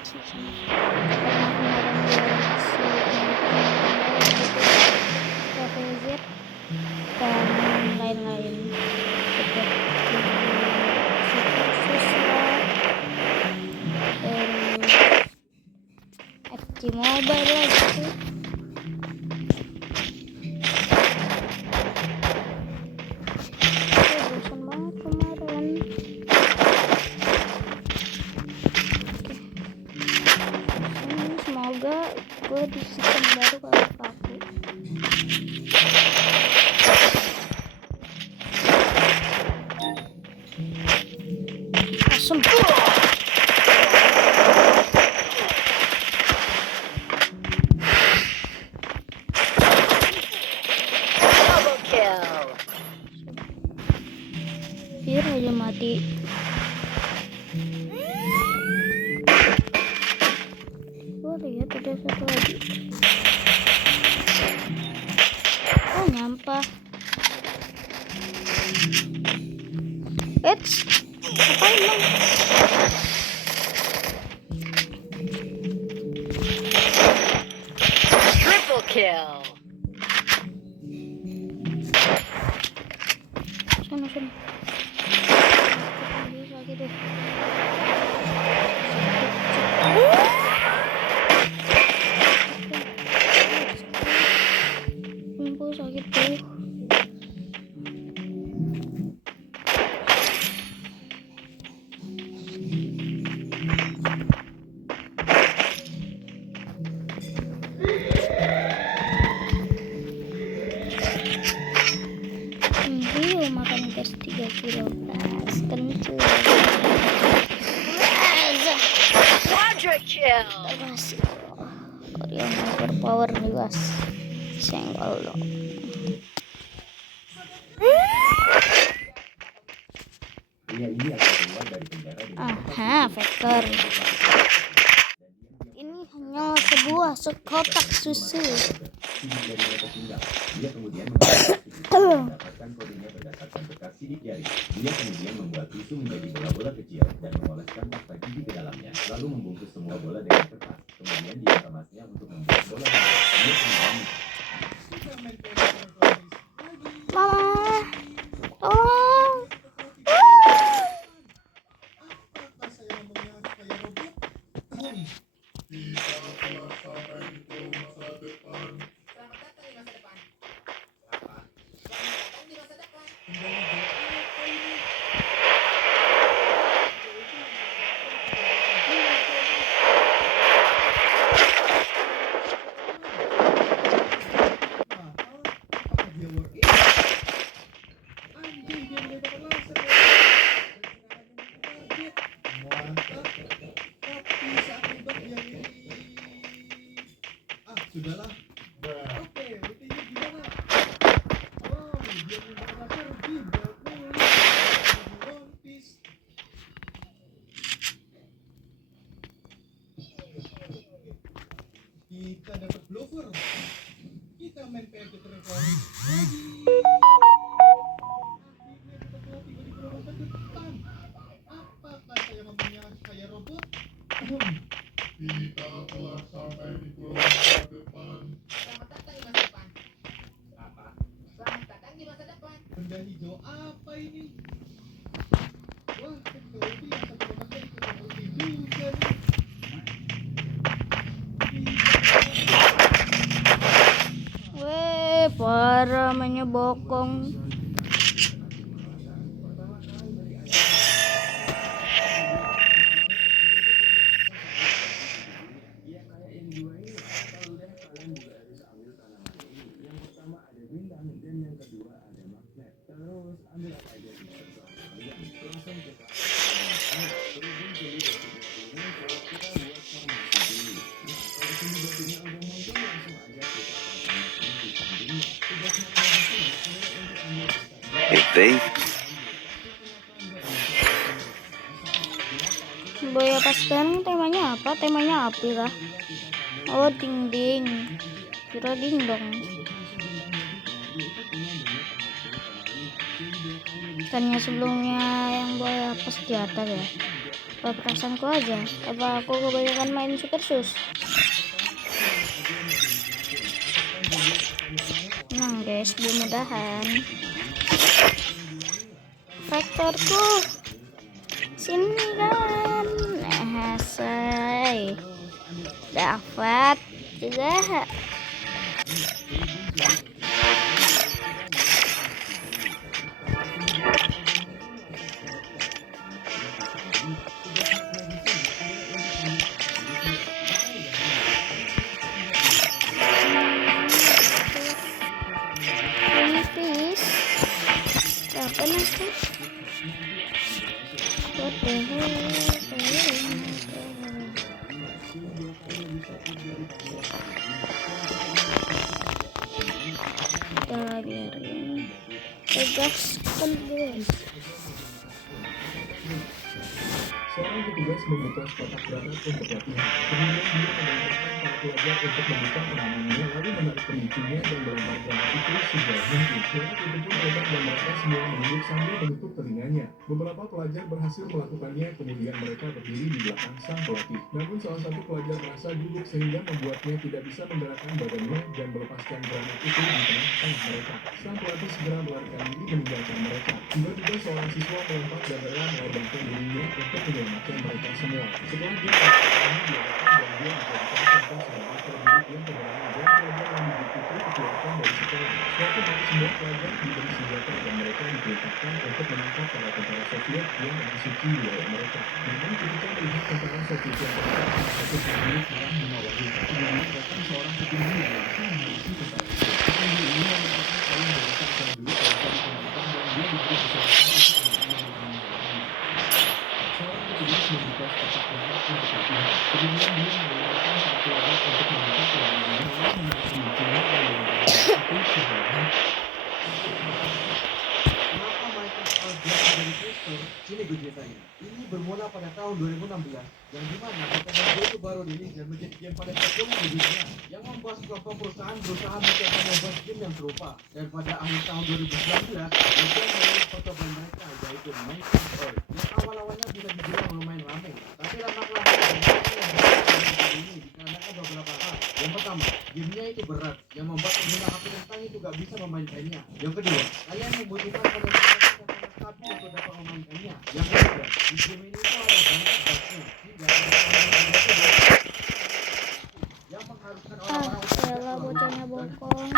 season pernah kemarin Galaxy Razer dan lain-lain seperti Super Susra, terus FG Mobile lah gitu. Bosan banget kemarin. Semoga gue di season baru kagak kaku. Asem. Biar aja mati. Oh lihat ada satu lagi. Oh nyampah. Eits, ngapain bang? Triple kill. Sana. Sakit deh. Sumpah sakit tuh. Makan gas 3 kilo gas kencur. Quadra kill. Terus Orion overpower nih guys. Senggol dong. Aha, Faker. Ini hanya sebuah sekotak susu. Dia kemudian mendapatkan kodenya berdasarkan bekas sidik jari. Dia kemudian membuat tisu menjadi bola-bola kecil dan mengoleskan pasta gigi ke dalamnya, lalu membungkus semua bola dengan kertas. Kemudian dia mengemasnya untuk membuat bola. Dia kemudian Mama, tolong. Sudahlah. Oke, intinya gimana? Oh, dia minta pergi One Piece. Kita dapat blower. Kita main PRT terkoneksi lagi. Akhirnya kita telah tiba di perlombaan depan. Apakah saya ngomongnya kayak robot? Kita telah sampai di perlombaan depan. Selamat datang di masa depan. Apa? Selamat datang di masa depan. Benda hijau apa ini? Wah, teknologi yang satu kotaknya ikut teknologi juga nih. Weh, parah mainnya bokong. Boy apa sekarang temanya apa? Temanya api kah? Oh ding, kira ding dong. Bukannya sebelumnya yang boy apa senjata ya? Apa perasaanku aja? Apa aku kebanyakan main Super Sus? Nah guys, mudah-mudahan faktorku sini kan. Say dapat juga. Please, kapan aku? What the hell? Udah biarin. Tegaskan guys. Seorang petugas membuka kotak granat untuk latihan. Kemudian dia memerintahkan para pelajar untuk membuka pengamanannya, lalu menarik pemicunya dan melempar granat itu sejauh mungkin. Granat itu pun meledak dan mereka semua menunduk sambil menutup telinganya. Beberapa pelajar berhasil melakukannya, kemudian mereka berdiri di belakang sang pelatih. Namun salah satu pelajar merasa gugup sehingga membuatnya tidak bisa menggerakkan badannya dan melepaskan granat itu di tengah-tengah mereka. Sang pelatih segera melarikan diri meninggalkan mereka. Tiba-tiba seorang siswa melompat dan rela mengorbankan dirinya untuk menyelamatkan mereka semua. Setelah dia dilakukan dan dia dijadikan contoh sebagai prajurit yang pemberani dan pelajar yang diikuti dikeluarkan dari sekolah. Suatu hari semua pelajar diberi senjata dan mereka diperintahkan untuk menangkap para tentara Soviet yang memasuki wilayah mereka. Namun ketika melihat tentara Soviet yang terdekat, satu prajurit malah menawarkan kemudian datang seorang petinggi yang langsung menghabisi tentara itu. Petinggi ini menyatakan kalau mereka akan duduk dalam komentar dan dia diberi kesempatan untuk bertanya. Seorang petugas membuka kotak granat untuk latihan. Kemudian dia memerintahkan para pelajar untuk membuka pengamanannya, lalu menarik pemicunya dan melempar itu sejauh mungkin. Kenapa Michael Alger menjadi Krister? Sini gue ceritain. Ini bermula pada tahun 2016, yang dimana Pokemon Go itu baru rilis dan menjadi game paling populer di dunia, yang membuat sekelompok perusahaan berusaha mencoba membuat game yang serupa. Dan pada akhir tahun 2019, mereka merilis prototipe mereka, yaitu Minecraft Earth, yang awal-awalnya bisa dibilang lumayan ramai, tapi lama-kelamaan ini dikarenakan beberapa hal. Yang pertama, gamenya itu berat, yang membuat pengguna HP dan tangan itu gak bisa memainkannya. Yang kedua, kalian membutuhkan koneksi yang stabil untuk dapat memainkannya. Yang ketiga, di game ini itu ada banyak bugnya, hingga yang mengharuskan orang-orang untuk Elah bocahnya bokong.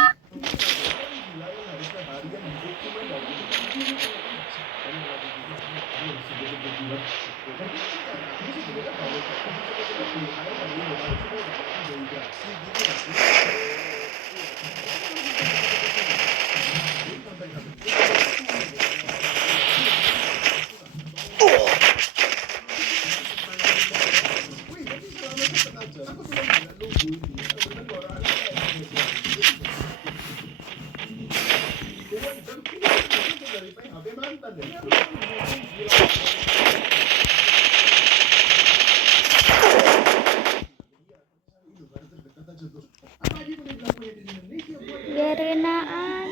Gerenaan.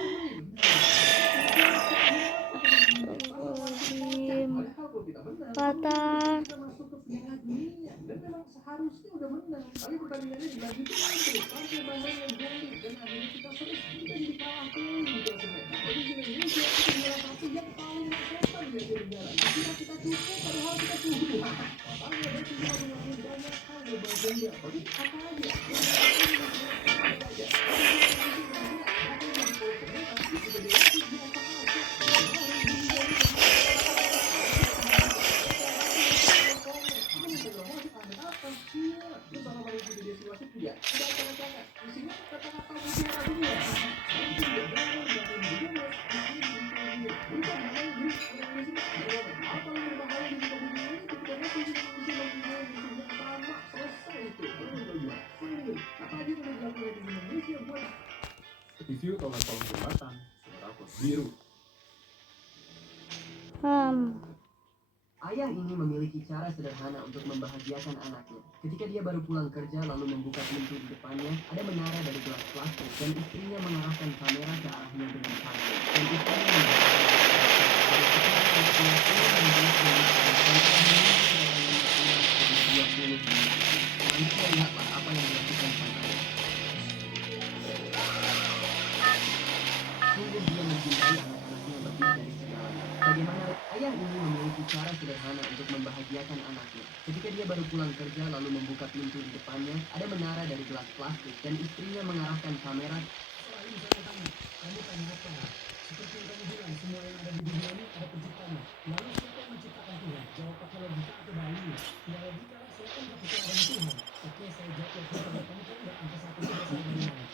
Patah. Review tolong jembatan, rapot biru. Ayah ini memiliki cara sederhana untuk membahagiakan anaknya. Ketika dia baru pulang kerja lalu membuka pintu di depannya, ada menara dari gelas plastik dan istrinya mengarahkan kamera ke arahnya dengan santai. Dan istrinya Untuk melihatlah apa yang dilakukan sang ayah. Sungguh dia mencintai anak-anaknya lebih dari segalanya. Bagaimana ayah ini memiliki cara sederhana untuk membahagiakan anaknya. Ketika dia baru pulang kerja lalu membuka pintu di depannya, ada menara dari gelas plastik dan istrinya mengarahkan kamera. Selain saya tanya, kamu tanya apa? Seperti yang kamu bilang, semua yang ada di dunia ini ada penciptanya. Lalu siapa yang menciptakan Tuhan? Jawab pakai logika atau dalil? Tidak logika, saya kan berpikir ada Tuhan. Oke, saya jawab logika. Kamu tahu nggak angka 1 itu berasal dari mana?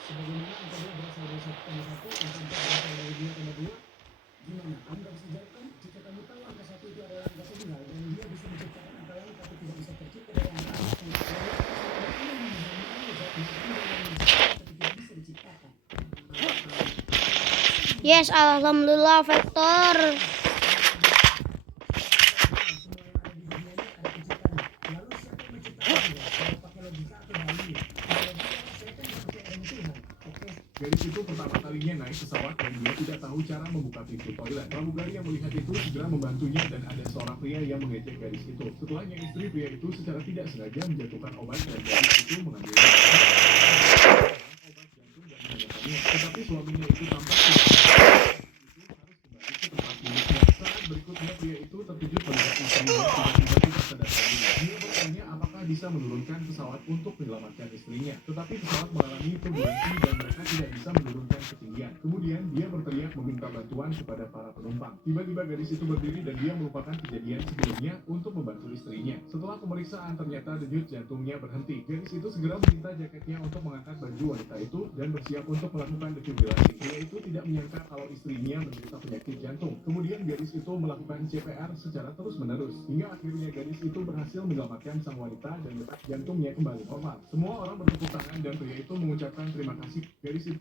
Sebagaimana angka 2 berasal dari 1,1, angka 4 berasal dari 2,2. Gimana? Kamu nggak bisa jawab kan? Jika kamu tahu angka 1 itu adalah angka tunggal dan dia bisa menciptakan angka lain tapi tidak bisa tercipta dari angka 1. Yes, alhamdulillah Vector. Gadis itu pertama kalinya naik pesawat dan dia tidak tahu cara membuka pintu toilet. Pramugari yang melihat itu segera membantunya dan ada seorang pria yang mengejek gadis itu. Setelahnya istri pria itu secara tidak sengaja menjatuhkan obat dan gadis itu mengambil obat jantung dan menanyakannya. Tetapi suaminya itu tampak tidak itu harus kembali ke tempat miliknya. Saat berikutnya pria itu terkejut melihat istrinya tiba-tiba tidak sadarkan diri. Dia bertanya apakah bisa menurunkan pesawat untuk menyelamatkan istrinya. Tetapi pesawat mengalami turbulensi dan mereka tidak bisa menurunkan ketinggian. Kemudian dia berteriak meminta bantuan kepada para penumpang. Tiba-tiba gadis itu berdiri dan dia melupakan kejadian sebelumnya untuk membantu istrinya. Setelah pemeriksaan ternyata denyut jantungnya berhenti. Gadis itu segera meminta jaketnya untuk mengangkat baju wanita itu dan bersiap untuk melakukan defibrilasi. Pria itu tidak menyangka kalau istrinya menderita penyakit jantung. Kemudian gadis itu melakukan CPR secara terus-menerus hingga akhirnya gadis itu berhasil menyelamatkan sang wanita dan detak jantungnya kembali normal. Semua orang bertepuk tangan dan pria itu mengucapkan terima kasih. Gadis itu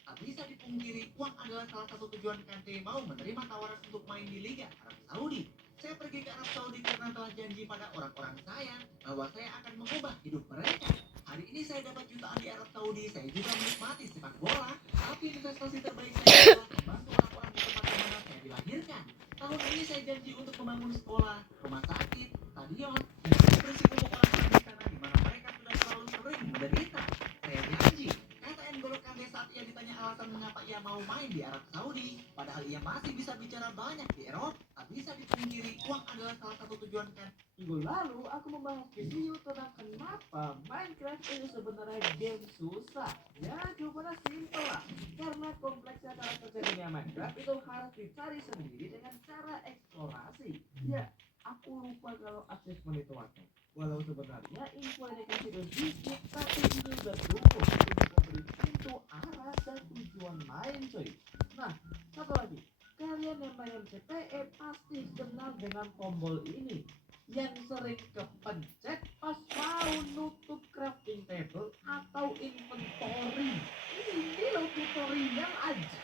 Tak bisa dipungkiri, uang adalah salah satu tujuan Kante mau menerima tawaran untuk main di Liga Arab Saudi. Saya pergi ke Arab Saudi karena telah janji pada orang-orang saya bahwa saya akan mengubah hidup mereka. Hari ini saya dapat jutaan di Arab Saudi, saya juga menikmati sepak bola. Tapi investasi terbaik saya adalah membantu orang-orang di tempat di mana saya dilahirkan. Tahun ini saya janji untuk membangun sekolah, rumah sakit, stadion, dan bersih untuk orang-orang di sana di mana mereka sudah terlalu sering menderita. Saya janji. Kata N'Golo Kante saat ia ditanya alasan mengapa ia mau main di Arab Saudi, padahal ia masih bisa bicara banyak di Eropa. Tak bisa dipungkiri, uang adalah salah satu tujuan Kante. Minggu lalu aku membahas video tentang kenapa Minecraft itu sebenarnya game susah. Ya jawabannya simpel lah. Karena kompleksnya cara kerja dunia Minecraft itu harus dicari sendiri dengan cara eksplorasi. Ya, aku lupa kalau achievement itu apa. Walau sebenarnya info yang dikasih itu sedikit, tapi itu udah cukup untuk memberi pintu arah dan tujuan main coy. Nah, satu lagi. Kalian yang main CPE pasti kenal dengan tombol ini yang sering kepencet pas mau nutup crafting table atau inventory. Ini loh tutorial aja.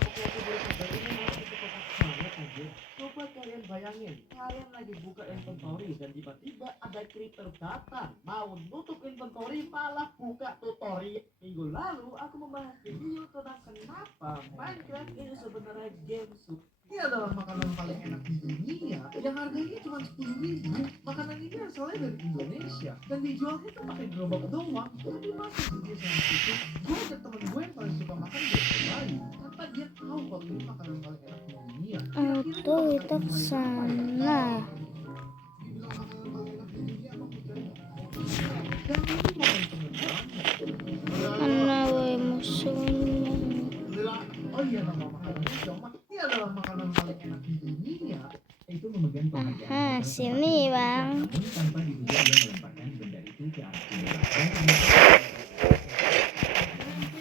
Oke, ini mau kita banget aja. Coba kalian bayangin, kalian lagi buka inventory dan tiba-tiba ada creeper datang mau nutup inventory malah buka tutorial. Minggu lalu aku membahas video tentang kenapa Minecraft ini sebenarnya game Ini adalah makanan paling enak di dunia yang harganya cuma 10.000. Makanan ini asalnya dari Indonesia dan dijualnya tuh pakai gerobak doang. Tapi masa dia sama itu? Gue ada temen gue yang paling suka makan gue cobain tanpa dia tahu kalau ini makanan paling enak di dunia. Itu kita kesana. Dibilang makanan paling enak di dunia apa bukan? Dan ini makan temen banget. Mana we musuhnya? Oh iya, nama makanannya siomay. Ini adalah makanan paling enak di dunia. itu memegang penghargaan Aha, sini bang. namun tanpa diduga ia melemparkan benda itu ke arah jendela.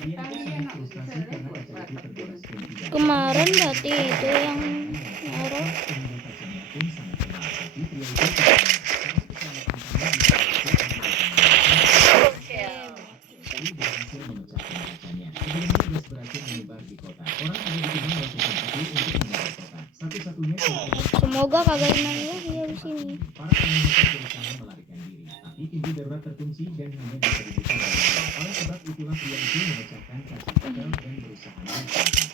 Dia pun sangat frustasi karena kaca itu tergores dan tidak. Kemarin berarti itu yang naruh. Sehingga kacanya pun sangat tebal. Tapi pria itu tidak karena keselamatan kami Double kill. berhasil memecahkan kacanya. Sebelumnya gas beracun menyebar di kota. Orang ada di rumah melakukan itu untuk menjaga kota. Satu-satunya cara Semoga kagak hilang lagi ya di sini. para penyelamatan berusaha melarikan diri, tapi tim pintu darurat terkunci dan hanya bisa dibuka dari luar. Oleh sebab itulah pria itu memecahkan kaca hotel dan berusaha naik ke atas.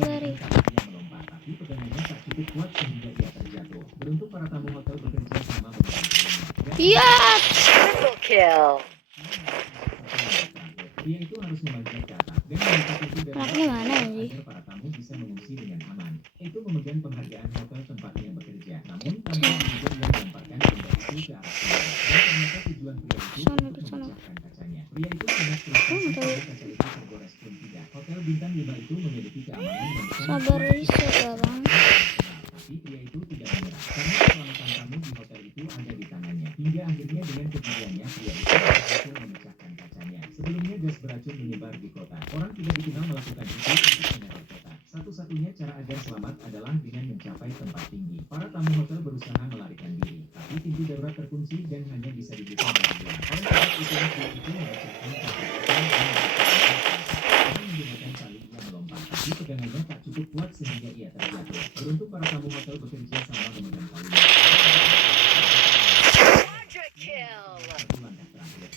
Lari. Kakinya melompat, tapi pegangannya tak cukup kuat sehingga ia terjatuh. Beruntung para tamu hotel bekerja sama membantunya. Iya. Triple kill. Pria itu harus memanjat ke atas dan membuka pintu darurat Anaknya mana sih? agar para tamu bisa mengungsi dengan aman. Itu memegang penghargaan hotel tempatnya bekerja. Namun tanpa kemudian ia melemparkan benda itu ke arah keluar. Dan ternyata tujuan pria itu Sana, untuk sana. memecahkan kacanya. Pria itu sangat frustasi karena kaca itu tergores pun tidak. Hotel bintang 5 itu memiliki keamanan dan sangat Sabar kuat. riset ya bang. Tapi pria itu tidak menyerah karena keselamatan tamu di hotel itu ada di tangannya. Hingga akhirnya dengan kegigihannya pria itu berhasil memecahkan kacanya. Sebelumnya gas beracun menyebar di kota. Orang tidak dikenal melakukan itu untuk meneror kota. Satu-satunya cara agar selamat adalah dengan mencapai tempat tinggi. Para tamu hotel berusaha melarikan diri, tapi pintu darurat terkunci dan hanya bisa dibuka dari luar. Oleh sebab itulah pria itu memecahkan kaca hotel dan dengan menggunakan tali ia melompat, tapi pegangannya tak cukup kuat sehingga ia terjatuh. Beruntung para tamu hotel bekerja sama memegang talinya. Quadra kill. Satu langkah terakhir.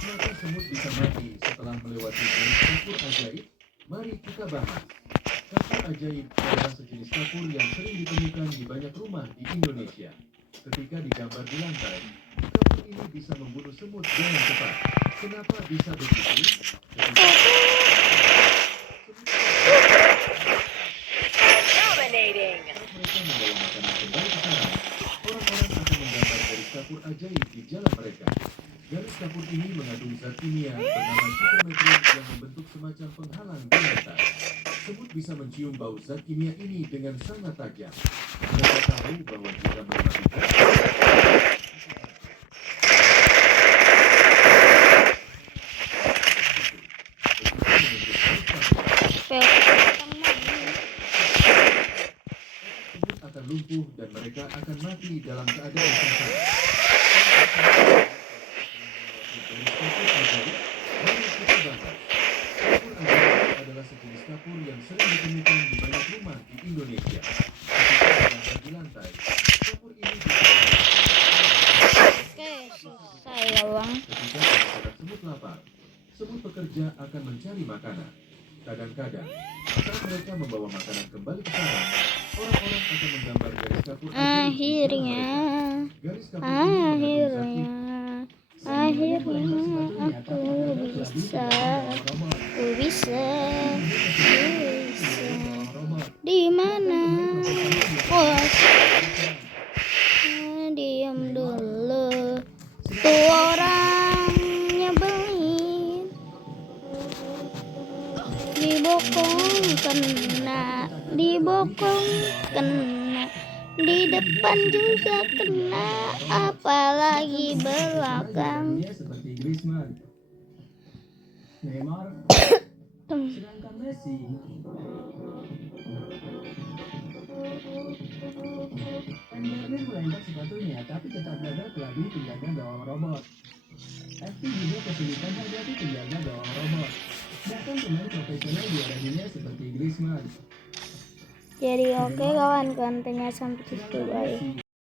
Maka semut bisa mati setelah melewati garis kapur ajaib? Mari kita bahas. Kapur ajaib adalah sejenis kapur yang sering ditemukan di banyak rumah di Indonesia. Ketika digambar di lantai, kapur ini bisa membunuh semut dengan cepat. Kenapa bisa begitu? Dominating. Saat mereka membawa makanan kembali ke sarang, orang-orang akan menggambar garis kapur ajaib di jalan mereka. Garis kapur ini mengandung zat kimia bernama cipermetrin yang membentuk semacam penghalang di lantai. Semut bisa mencium bau zat kimia ini dengan sangat tajam. Mereka tahu bahwa jika melewati garis Pel kacang mah. semut akan lumpuh dan mereka akan mati dalam keadaan sengsara. Kapur ajaib adalah sejenis kapur yang sering ditemukan di banyak rumah di Indonesia. Ketika digambar di lantai, kapur ini bisa Oke, selesai ya bang. ketika anak-anak semut lapar. Semut pekerja akan mencari makanan. Kadang-kadang, saat mereka membawa makanan kembali ke sarang, orang-orang akan menggambar garis kapur ajaib di jalan Akhirnya, mereka. Garis kapur ini mengandung zat akhirnya aku bisa, di mana? Oh, diam dulu, tuh orang nyebelin, dibokong kena, di depan juga kena, apalagi belakang. Dia seperti Griezmann, Neymar, sedangkan Messi Berlin melempar sepatunya tapi tetap gagal kelabih penjaga gawang robot. FP juga kesulitan hadapi penjaga gawang robot. Bahkan pemain profesional juara dunia seperti Griezmann, Jadi oke kawan, kontennya sampai situ, bye.